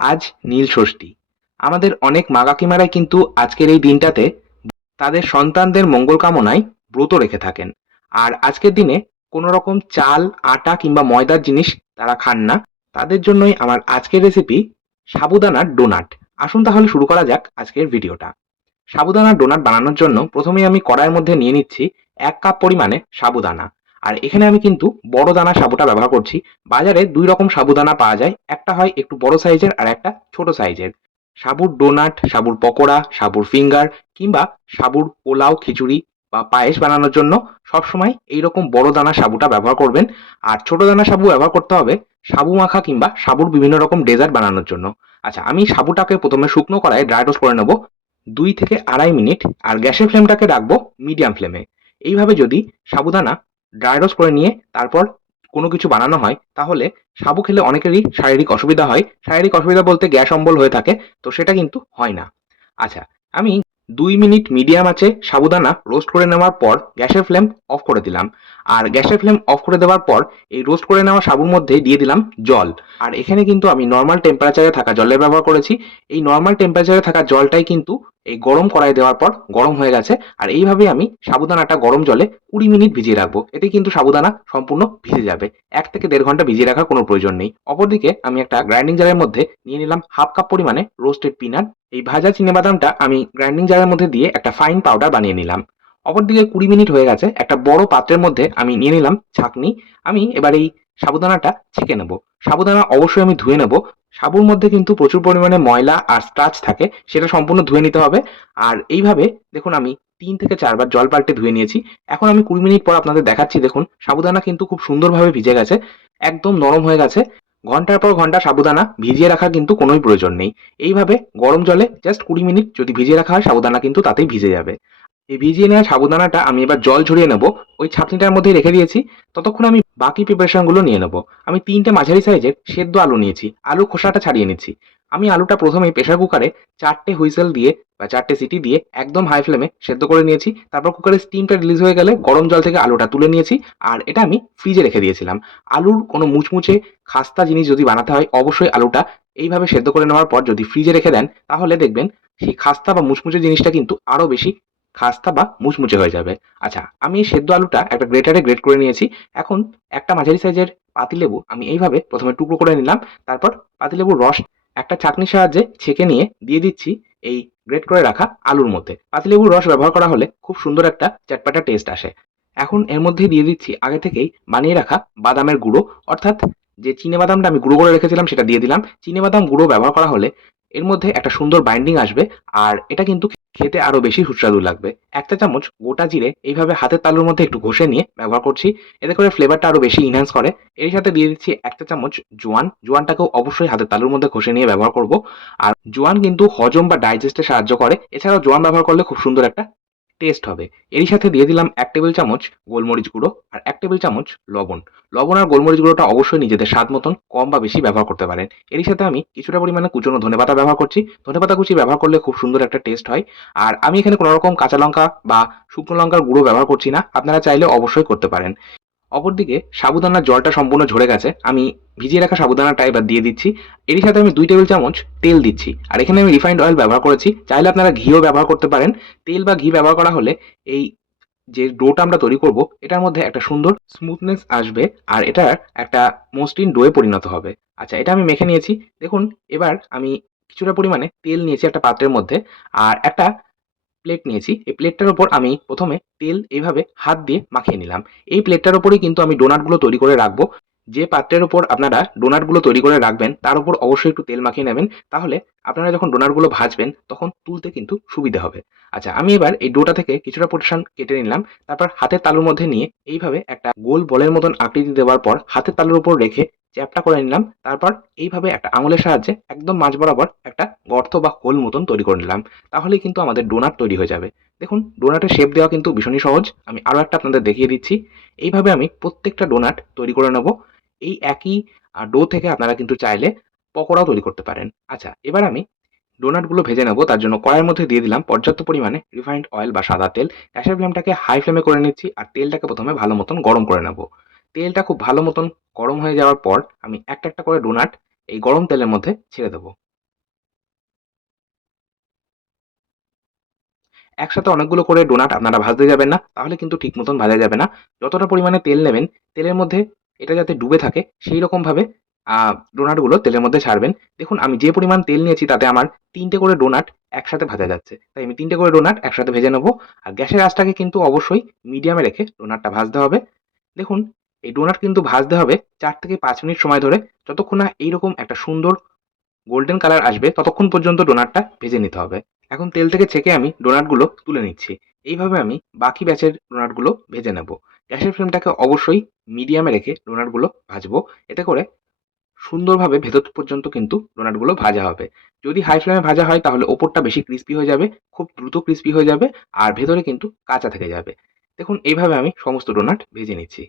আজ নীল ষষ্ঠী। আমাদের অনেক মা কাকিমারাই কিন্তু আজকের এই দিনটাতে তাদের সন্তানদের মঙ্গল কামনায় ব্রত রেখে থাকেন। আর আজকের দিনে কোনো রকম চাল, আটা কিংবা ময়দার জিনিস তারা খান না। তাদের জন্যই আমার আজকের রেসিপি সাবুদানার ডোনাট। আসুন তাহলে শুরু করা যাক আজকের ভিডিওটা। সাবুদানার ডোনাট বানানোর জন্য প্রথমেই আমি কড়াইয়ের মধ্যে নিয়ে নিচ্ছি ১ কাপ পরিমাণে সাবুদানা। আর এখানে আমি কিন্তু বড় দানা সাবুটা ব্যবহার করছি। বাজারে ২ রকম সাবুদানা পাওয়া যায়। একটা হয় একটু বড় সাইজের আর একটা ছোট সাইজের। সাবুর ডোনাট, সাবুর পকোড়া, সাবুর ফিঙ্গার কিংবা সাবুর পোলাও, খিচুড়ি বা পায়েস বানানোর জন্য সবসময় এইরকম বড় দানা সাবুটা ব্যবহার করবেন। আর ছোট দানা সাবু ব্যবহার করতে হবে সাবু মাখা কিংবা সাবুর বিভিন্ন রকম ডেজার্ট বানানোর জন্য। আচ্ছা, আমি সাবুটাকে প্রথমে শুকনো কড়াইয়ে ড্রাই রোস্ট করে নেব ২ থেকে ২.৫ মিনিট। আর গ্যাসের ফ্লেমটাকে রাখবো মিডিয়াম ফ্লেমে। এইভাবে যদি সাবুদানা ড্রাই রোস্ট করে নিয়ে তারপর কোনো কিছু বানানো হয়, তাহলে সাবু খেলে অনেকেরই শারীরিক অসুবিধা হয়। শারীরিক অসুবিধা বলতে গ্যাস অম্বল হয়ে থাকে, তো সেটা কিন্তু হয় না। আচ্ছা, আমি ২ মিনিট মিডিয়াম আঁচে সাবুদানা রোস্ট করে নেওয়ার পর গ্যাসের ফ্লেম অফ করে দিলাম। আর গ্যাসের ফ্লেম অফ করে দেওয়ার পর এই রোস্ট করে নেওয়া সাবুর মধ্যে দিয়ে দিলাম জল। আর এখানে কিন্তু আমি নরমাল টেম্পারেচারে থাকা জলের ব্যবহার করেছি। এই নরমাল টেম্পারেচারে থাকা জলটাই কিন্তু এই গরম কড়াই দেওয়ার পর গরম হয়ে গেছে। আর এইভাবেই আমি সাবুদানাটা গরম জলে ২০ মিনিট ভিজিয়ে রাখবো। এতে কিন্তু সাবুদানা সম্পূর্ণ ভিজে যাবে। ১ থেকে ১.৫ ঘন্টা ভিজিয়ে রাখার কোনো প্রয়োজন নেই। অপরদিকে আমি একটা গ্রাইন্ডিং জারের মধ্যে নিয়ে নিলাম ১/২ কাপ পরিমাণে রোস্টেড পিনাট। এই ভাজা চিনেবাদামটা আমি গ্রাইন্ডিং জারের মধ্যে দিয়ে একটা ফাইন পাউডার বানিয়ে নিলাম। অপরদিকে ২০ মিনিট হয়ে গেছে। একটা বড় পাত্রের মধ্যে আমি নিয়ে নিলাম ছাঁকনি। আমি এবার এই সাবুদানাটা ছেঁকে নেব। সাবুদানা অবশ্যই আমি ধুয়ে নেব। সাবুর মধ্যে কিন্তু প্রচুর পরিমাণে ময়লা আর স্টার্চ থাকে, সেটা সম্পূর্ণ ধুয়ে নিতে হবে। আর এইভাবে দেখুন আমি ৩ থেকে ৪ বার জল পাল্টে ধুয়ে নিয়েছি। এখন আমি ২০ মিনিট পর আপনাদের দেখাচ্ছি। দেখুন সাবুদানা কিন্তু খুব সুন্দরভাবে ভিজে গেছে, একদম নরম হয়ে গেছে। ঘন্টার পর ঘন্টা সাবুদানা ভিজিয়ে রাখার কিন্তু কোনোই প্রয়োজন নেই। এইভাবে গরম জলে জাস্ট ২০ মিনিট যদি ভিজিয়ে রাখা হয়, সাবুদানা কিন্তু তাতেই ভিজে যাবে। এই ভিজিয়ে নেওয়া সাবুদানাটা আমি এবার জল ঝরিয়ে নেব। ওই ছাঁকনিটার মধ্যেই রেখে দিয়েছি। ততক্ষণে আমি বাকি প্রিপারেশন গুলো নিয়ে নেব। আমি ৩ টে মাঝারি সাইজের সেদ্ধ আলু নিয়েছি। আলুর খোসাটা ছাড়িয়ে নিচ্ছি। আমি আলুটা প্রথমেই প্রেসার কুকারে ৪ টে হুইসেল দিয়ে বা ৪ টে সিটি দিয়ে একদম হাই ফ্লেমে সেদ্ধ করে নিয়েছি। তারপর কুকারের স্টিমটা রিলিজ হয়ে গেলে গরম জল থেকে আলুটা তুলে নিয়েছি। আর এটা আমি ফ্রিজে রেখে দিয়েছিলাম। আলুর কোনো মুচমুচে খাস্তা জিনিস যদি বানাতে হয়, অবশ্যই আলুটা এইভাবে সেদ্ধ করে নেওয়ার পর যদি ফ্রিজে রেখে দেন, তাহলে দেখবেন সেই খাস্তা বা মুচমুচে জিনিসটা কিন্তু আরো বেশি খাস্তা বা মুচমুচে হয়ে যাবে। আচ্ছা, আমি এই সেদ্ধ আলুটা একটা গ্রেটারে গ্রেট করে নিয়েছি। এখন একটা মাঝারি সাইজের পাতিলেবু আমি এইভাবে প্রথমে টুকরো করে নিলাম। তারপর পাতিলেবুর রস একটা ছাঁকনির সাহায্যে ছেঁকে নিয়ে দিয়ে দিচ্ছি এই গ্রেট করে রাখা আলুর মধ্যে। পাতিলেবুর রস ব্যবহার করা হলে খুব সুন্দর একটা চটপাটা টেস্ট আসে। এখন এর মধ্যে দিয়ে দিচ্ছি আগে থেকেই বানিয়ে রাখা বাদামের গুঁড়ো, অর্থাৎ যে চিনেবাদামটা আমি গুঁড়ো করে রেখেছিলাম সেটা দিয়ে দিলাম। চিনেবাদাম গুঁড়ো ব্যবহার করা হলে এর মধ্যে একটা সুন্দর বাইন্ডিং আসবে। আর এটা কিন্তু খেতে আরো বেশি সুস্বাদু লাগবে। ১ চা চামচ গোটা জিরে এইভাবে হাতের তালুর মধ্যে একটু ঘষে নিয়ে ব্যবহার করছি। এতে করে ফ্লেভারটা আরো বেশি এনহ্যান্স করে। এর সাথে দিয়ে দিচ্ছি ১ চা চামচ জোয়ান। জোয়ানটাকেও অবশ্যই হাতের তালুর মধ্যে ঘষে নিয়ে ব্যবহার করব। আর জোয়ান কিন্তু হজম বা ডাইজেস্টে সাহায্য করে। এছাড়াও জোয়ান ব্যবহার করলে খুব সুন্দর একটা টেস্ট হবে। এরই সাথে দিয়ে দিলাম ১ টেবিল চামচ গোলমরিচ গুঁড়ো আর ১ টেবিল চামচ লবণ। লবণ আর গোলমরিচ গুঁড়োটা অবশ্যই নিজেদের স্বাদ মতন কম বা বেশি ব্যবহার করতে পারেন। এরই সাথে আমি কিছুটা পরিমাণে কুচনো ধনেপাতা ব্যবহার করছি। ধনেপাতা কুচি ব্যবহার করলে খুব সুন্দর একটা টেস্ট হয়। আর আমি এখানে কোনো রকম কাঁচা লঙ্কা বা শুকনো লঙ্কার গুঁড়ো ব্যবহার করছি না। আপনারা চাইলে অবশ্যই করতে পারেন। অপরদিকে সাবুদানার জলটা সম্পূর্ণ ঝরে গেছে। আমি ভিজিয়ে রাখা সাবুদানাটা এবার দিয়ে দিচ্ছি। এরই সাথে আমি ২ টেবিল চামচ তেল দিচ্ছি। আর এখানে আমি রিফাইন্ড অয়েল ব্যবহার করেছি। চাইলে আপনারা ঘিও ব্যবহার করতে পারেন। তেল বা ঘি ব্যবহার করা হলে এই যে ডোটা আমরা তৈরি করব, এটার মধ্যে একটা সুন্দর স্মুথনেস আসবে। আর এটা একটা মসৃণ ডোয়ে পরিণত হবে। আচ্ছা, এটা আমি মেখে নিয়েছি। দেখুন এবার আমি কিছুটা পরিমাণে তেল নিয়েছি একটা পাত্রের মধ্যে। আর একটা প্লেট নিয়েছি। এই প্লেটটার উপর আমি প্রথমে তেল এইভাবে হাত দিয়ে মাখিয়ে নিলাম। এই প্লেটটার উপরেই কিন্তু আমি ডোনাটগুলো তৈরি করে রাখবো। যে পাত্রের উপর আপনারা ডোনাটগুলো তৈরি করে রাখবেন, তার উপর অবশ্যই একটু তেল মাখিয়ে নেবেন। তাহলে আপনারা যখন ডোনাটগুলো ভাজবেন, তখন তুলতে কিন্তু সুবিধা হবে। আচ্ছা, আমি এবার এই ডোটা থেকে কিছুটা পোর্শন কেটে নিলাম। তারপর হাতের তালুর মধ্যে নিয়ে এইভাবে একটা গোল বলের মতন আকৃতি দেওয়ার পর হাতের তালুর উপর রেখে চ্যাপ্টা করে নিলাম। তারপর এইভাবে একটা আঙুলের সাহায্যে একদম মাঝ বরাবর একটা গর্ত বা হোল মতন তৈরি করে নিলাম। তাহলেই কিন্তু আমাদের ডোনাট তৈরি হয়ে যাবে। দেখুন ডোনাটের শেপ দেওয়া কিন্তু ভীষণই সহজ। আমি আরো একটা আপনাদের দেখিয়ে দিচ্ছি। এইভাবে আমি প্রত্যেকটা ডোনাট তৈরি করে নেব। এই একই ডো থেকে আপনারা কিন্তু চাইলে পকোড়াও তৈরি করতে পারেন। আচ্ছা, এবার আমি ডোনাটগুলো ভেজে নেব। তার জন্য কড়াইয়ের মধ্যে দিয়ে দিলাম পর্যাপ্ত পরিমাণে রিফাইন্ড অয়েল বা সাদা তেল। গ্যাসের ফ্লেমটাকে হাই ফ্লেমে করে নিচ্ছি আর তেলটাকে প্রথমে ভালো মতন গরম করে নেব। তেলটা খুব ভালো মতন গরম হয়ে যাওয়ার পর আমি একটা একটা করে ডোনাট এই গরম তেলের মধ্যে ছেড়ে দেবো। একসাথে অনেকগুলো করে ডোনাট আপনারা ভাজতে যাবেন না, তাহলে কিন্তু ঠিক মতন ভাজা যাবে না। যতটা পরিমাণে তেল নেবেন, তেলের মধ্যে এটা যাতে ডুবে থাকে সেই রকমভাবে ডোনাটগুলো তেলের মধ্যে ছাড়বেন। দেখুন আমি যে পরিমাণ তেল নিয়েছি তাতে আমার ৩ টে করে ডোনাট একসাথে ভাজা যাচ্ছে। তাই আমি ৩ টে করে ডোনাট একসাথে ভেজে নেব। আর গ্যাসের আঁচটাকে কিন্তু অবশ্যই মিডিয়ামে রেখে ডোনাটটা ভাজতে হবে। দেখুন এই ডোনাট কিন্তু ভাজতে হবে ৪ থেকে ৫ মিনিট সময় ধরে, যতক্ষণ না এইরকম একটা সুন্দর গোল্ডেন কালার আসবে ততক্ষণ পর্যন্ত ডোনাটটা ভেজে নিতে হবে। এখন তেল থেকে ছেঁকে আমি ডোনাটগুলো তুলে নিচ্ছি। এইভাবে আমি বাকি ব্যাচের ডোনাটগুলো ভেজে নেব। গ্যাসের ফ্লেমটাকে অবশ্যই মিডিয়ামে রেখে ডোনাটগুলো ভাজবো। এতে করে সুন্দরভাবে ভেতর পর্যন্ত কিন্তু ডোনাটগুলো ভাজা হবে। যদি হাই ফ্লেমে ভাজা হয় তাহলে ওপরটা বেশি ক্রিস্পি হয়ে যাবে, খুব দ্রুত ক্রিস্পি হয়ে যাবে আর ভেতরে কিন্তু কাঁচা থেকে যাবে। দেখুন এইভাবে আমি সমস্ত ডোনাট ভেজে নিচ্ছি।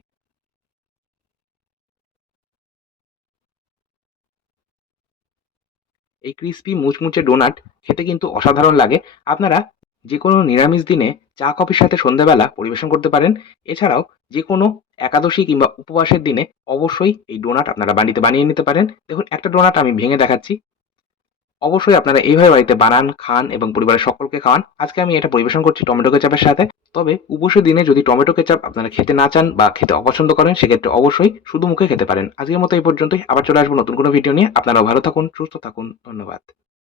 এই ক্রিসপি মুচমুচে ডোনাট খেতে কিন্তু অসাধারণ লাগে। আপনারা যেকোনো নিরামিষ দিনে চা কফির সাথে সন্ধ্যাবেলা পরিবেশন করতে পারেন। এছাড়াও যেকোনো একাদশী কিংবা উপবাসের দিনে অবশ্যই এই ডোনাট আপনারা বাড়িতে বানিয়ে নিতে পারেন। দেখুন একটা ডোনাট আমি ভেঙে দেখাচ্ছি। অবশ্যই আপনারা এইভাবে বাড়িতে বানান, খান এবং পরিবারের সকলকে খাওয়ান। আজকে আমি এটা পরিবেশন করছি টমেটো কেচাপের সাথে। তবে উপবাসের দিনে যদি টমেটো কেচাপ আপনারা খেতে না চান বা খেতে অপছন্দ করেন, সেক্ষেত্রে অবশ্যই শুধু মুখে খেতে পারেন। আজকের মতো এই পর্যন্তই। আবার চলে আসবো নতুন কোনো ভিডিও নিয়ে। আপনারাও ভালো থাকুন, সুস্থ থাকুন। ধন্যবাদ।